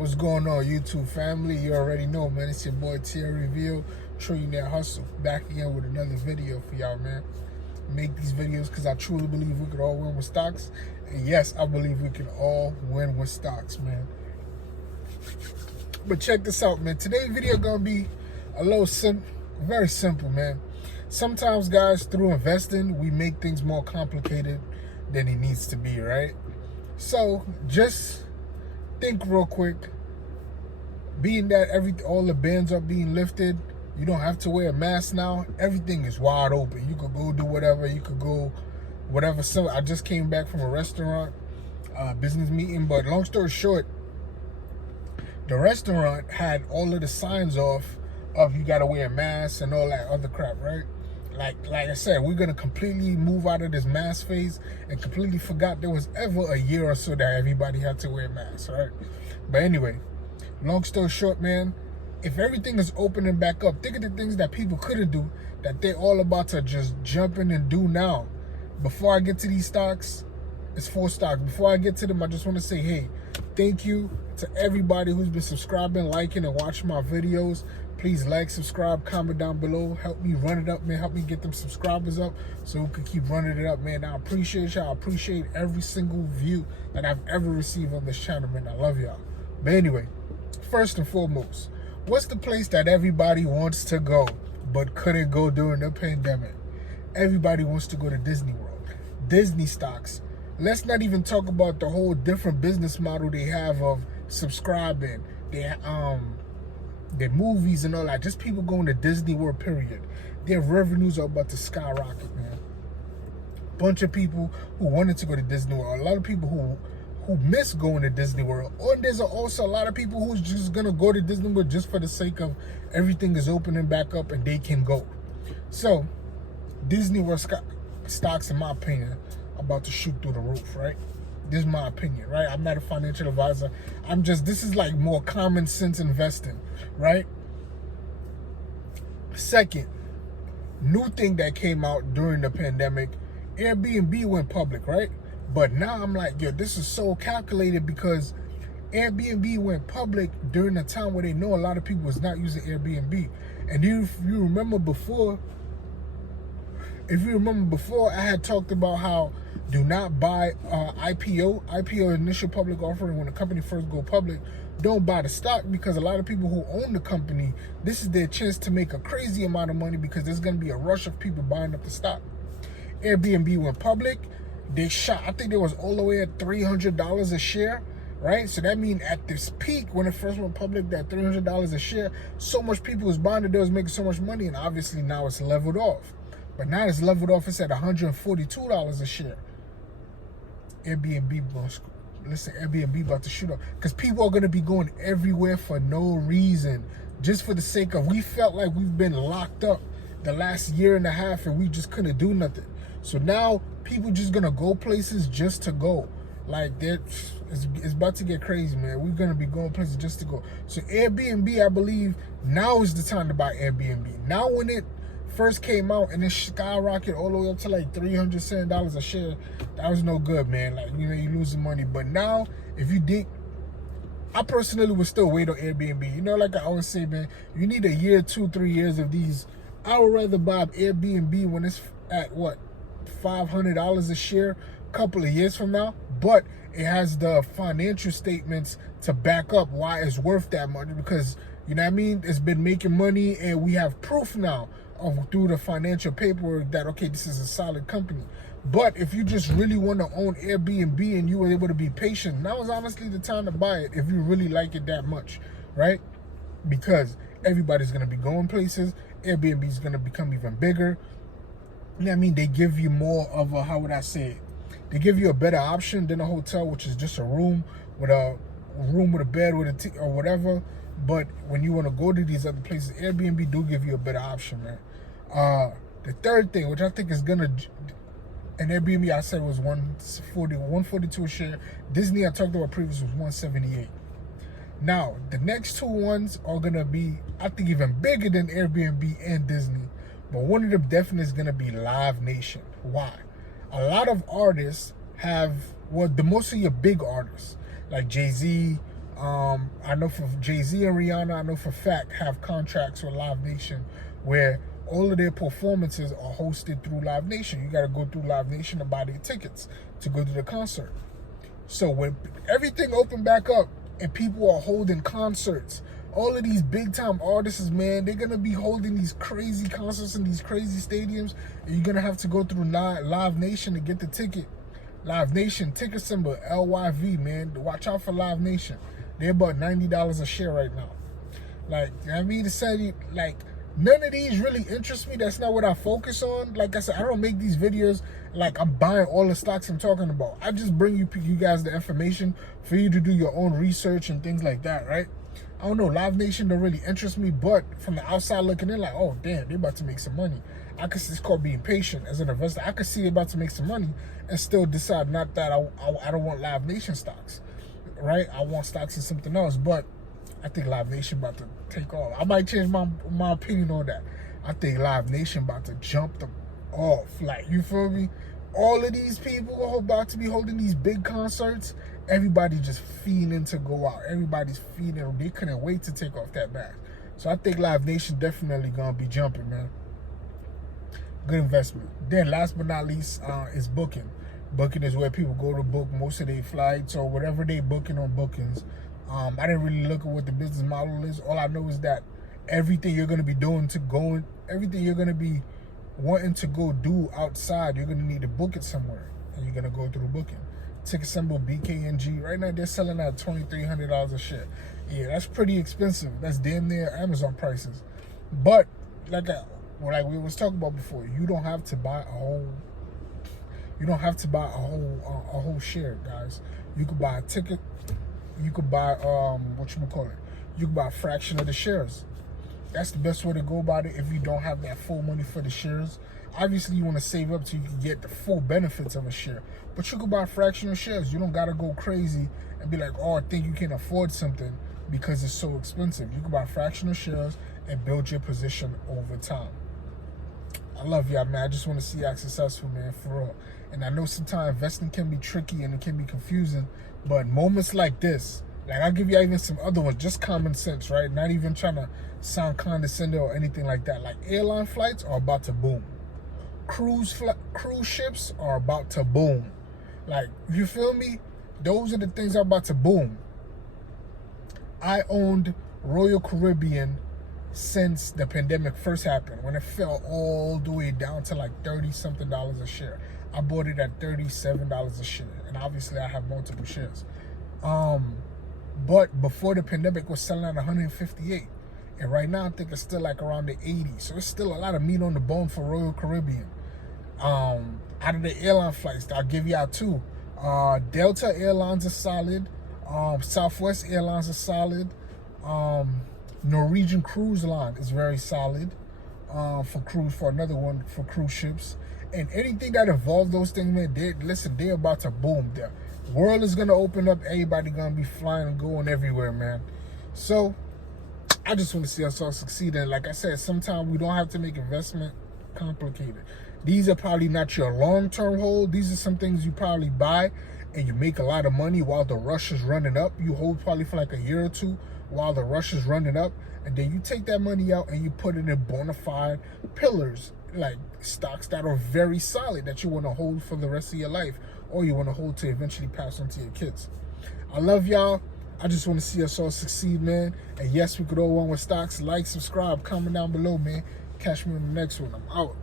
What's going on, YouTube family? You already know, man. It's your boy T.R. Reveal, Trillionaire Hustle, back again with another video for y'all, man. Make these videos because I truly believe we could all win with stocks. And yes, I believe we can all win with stocks, man. But check this out, man. Today's video gonna be a little very simple, man. Sometimes, guys, through investing, we make things more complicated than it needs to be, right? So just think real quick. Being that all the bans are being lifted, you don't have to wear a mask now. Everything is wide open. You could go do whatever. You could go whatever. So I just came back from a restaurant business meeting, but long story short, the restaurant had all of the signs off of you gotta wear a mask and all that other crap, right? Like I said, we're gonna completely move out of this mask phase and completely forgot there was ever a year or so that everybody had to wear masks, right? But anyway, long story short, man, if everything is opening back up, think of the things that people couldn't do that they're all about to just jump in and do now. Before I get to these stocks, it's 4 stocks. Before I get to them, I just want to say, hey, thank you to everybody who's been subscribing, liking, and watching my videos. Please like, subscribe, comment down below. Help me run it up, man. Help me get them subscribers up so we can keep running it up, man. I appreciate y'all. I appreciate every single view that I've ever received on this channel, man. I love y'all. But anyway, first and foremost, what's the place that everybody wants to go but couldn't go during the pandemic? Everybody wants to go to Disney World. Disney stocks. Let's not even talk about the whole different business model they have of subscribing, their movies and all that. Just people going to Disney World, period. Their revenues are about to skyrocket, man. Bunch of people who wanted to go to Disney World. A lot of people who miss going to Disney World. Or there's also a lot of people who's just gonna go to Disney World just for the sake of everything is opening back up and they can go. So Disney World stocks, in my opinion, about to shoot through the roof, right? This is my opinion, right? I'm not a financial advisor. This is like more common sense investing, right? Second, new thing that came out during the pandemic, Airbnb went public, right? But now I'm like, yo, this is so calculated because Airbnb went public during a time where they know a lot of people was not using Airbnb. And if you remember before, I had talked about how do not buy IPO, initial public offering. When a company first go public, don't buy the stock, because a lot of people who own the company, this is their chance to make a crazy amount of money because there's going to be a rush of people buying up the stock. Airbnb went public. They shot, I think they was all the way at $300 a share, right? So that means at this peak, when it first went public, that $300 a share, so much people was buying it, they was making so much money, and obviously now it's leveled off. But now it's leveled off, it's at $142 a share. Airbnb about to shoot up because people are going to be going everywhere for no reason, just for the sake of, we felt like we've been locked up the last year and a half and we just couldn't do nothing. So now people just going to go places just to go. Like it's about to get crazy, man. We're going to be going places just to go. So Airbnb, I believe now is the time to buy Airbnb. Now when it first came out and it skyrocketed all the way up to like $307 a share, that was no good, man. Like, you know, you losing money. But now, if you think, I personally would still wait on Airbnb. You know, like I always say, man, you need a year, 2-3 years of these. I would rather buy Airbnb when it's at what, $500 a share a couple of years from now, but it has the financial statements to back up why it's worth that much, because, you know what I mean, it's been making money and we have proof now through the financial paperwork that, okay, this is a solid company. But if you just really want to own Airbnb and you were able to be patient, now is honestly the time to buy it if you really like it that much, right? Because everybody's going to be going places. Airbnb is going to become even bigger. You know what I mean? They give you more of a, how would I say it? They give you a better option than a hotel, which is just a room with a bed with a or whatever. But when you want to go to these other places, Airbnb do give you a better option, man. The third thing, which I think is gonna, and Airbnb I said was 142 a share. Disney I talked about previously was 178. Now the next two ones are gonna be, I think, even bigger than Airbnb and Disney. But one of them definitely is gonna be Live Nation. Why? A lot of artists have, well, the most of your big artists like Jay-Z, I know for Jay-Z and Rihanna, I know for a fact, have contracts with Live Nation where all of their performances are hosted through Live Nation. You got to go through Live Nation to buy their tickets to go to the concert. So when everything opened back up and people are holding concerts, all of these big time artists, man, they're going to be holding these crazy concerts in these crazy stadiums, and you're going to have to go through Live Nation to get the ticket. Live Nation, ticket symbol, LYV, man. Watch out for Live Nation. They're about $90 a share right now. Like, I mean to say, like, none of these really interest me. That's not what I focus on. Like I said, I don't make these videos like I'm buying all the stocks I'm talking about. I just bring you guys the information for you to do your own research and things like that, right? I don't know, Live Nation don't really interest me, but from the outside looking in, like, oh, damn, they're about to make some money. I could see, it's called being patient as an investor. I could see they're about to make some money and still decide not that I don't want Live Nation stocks, right? I want stocks in something else, but I think Live Nation about to take off. I might change my opinion on that. I think Live Nation about to jump them off. Like, you feel me? All of these people are about to be holding these big concerts. Everybody just feeling to go out. Everybody's feeling. They couldn't wait to take off that mask. So I think Live Nation definitely gonna be jumping, man. Good investment. Then last but not least is booking. Booking is where people go to book most of their flights or whatever they booking on bookings. I didn't really look at what the business model is. All I know is that everything you're gonna be doing everything you're gonna be wanting to go do outside, you're gonna need to book it somewhere, and you're gonna go through booking. Ticket symbol BKNG. Right now they're selling at $2,300 a share. Yeah, that's pretty expensive. That's damn near Amazon prices. But like we was talking about before, you don't have to buy a whole. You don't have to buy a whole share, guys. You could buy a ticket. You could buy You could buy a fraction of the shares. That's the best way to go about it if you don't have that full money for the shares. Obviously, you want to save up so you can get the full benefits of a share. But you could buy fractional shares. You don't got to go crazy and be like, oh, I think you can afford something because it's so expensive. You can buy fractional shares and build your position over time. I love y'all, man. I just want to see y'all successful, man, for real. And I know sometimes investing can be tricky and it can be confusing, but moments like this, like I'll give you even some other ones, just common sense, right? Not even trying to sound condescending or anything like that. Like airline flights are about to boom. Cruise ships are about to boom. Like, you feel me? Those are the things that are about to boom. I owned Royal Caribbean since the pandemic first happened, when it fell all the way down to like $30-something a share. I bought it at $37 a share, and obviously I have multiple shares. But before the pandemic, it was selling at 158, and right now I think it's still like around the 80. So it's still a lot of meat on the bone for Royal Caribbean. Out of the airline flights, I'll give you out two. Delta Airlines are solid. Southwest Airlines are solid. Norwegian Cruise Line is very solid for another one for cruise ships. And anything that involves those things, man, they're about to boom. The world is gonna open up. Everybody gonna be flying and going everywhere, man. So I just want to see us all succeed. And like I said, sometimes we don't have to make investment complicated. These are probably not your long-term hold. These are some things you probably buy and you make a lot of money while the rush is running up. You hold probably for like a year or two while the rush is running up, and then you take that money out and you put it in bona fide pillars, like stocks that are very solid that you want to hold for the rest of your life, or you want to hold to eventually pass on to your kids. I love y'all. I just want to see us all succeed, man. And yes, we could all run with stocks. Like, subscribe, comment down below, man. Catch me on the next one. I'm out.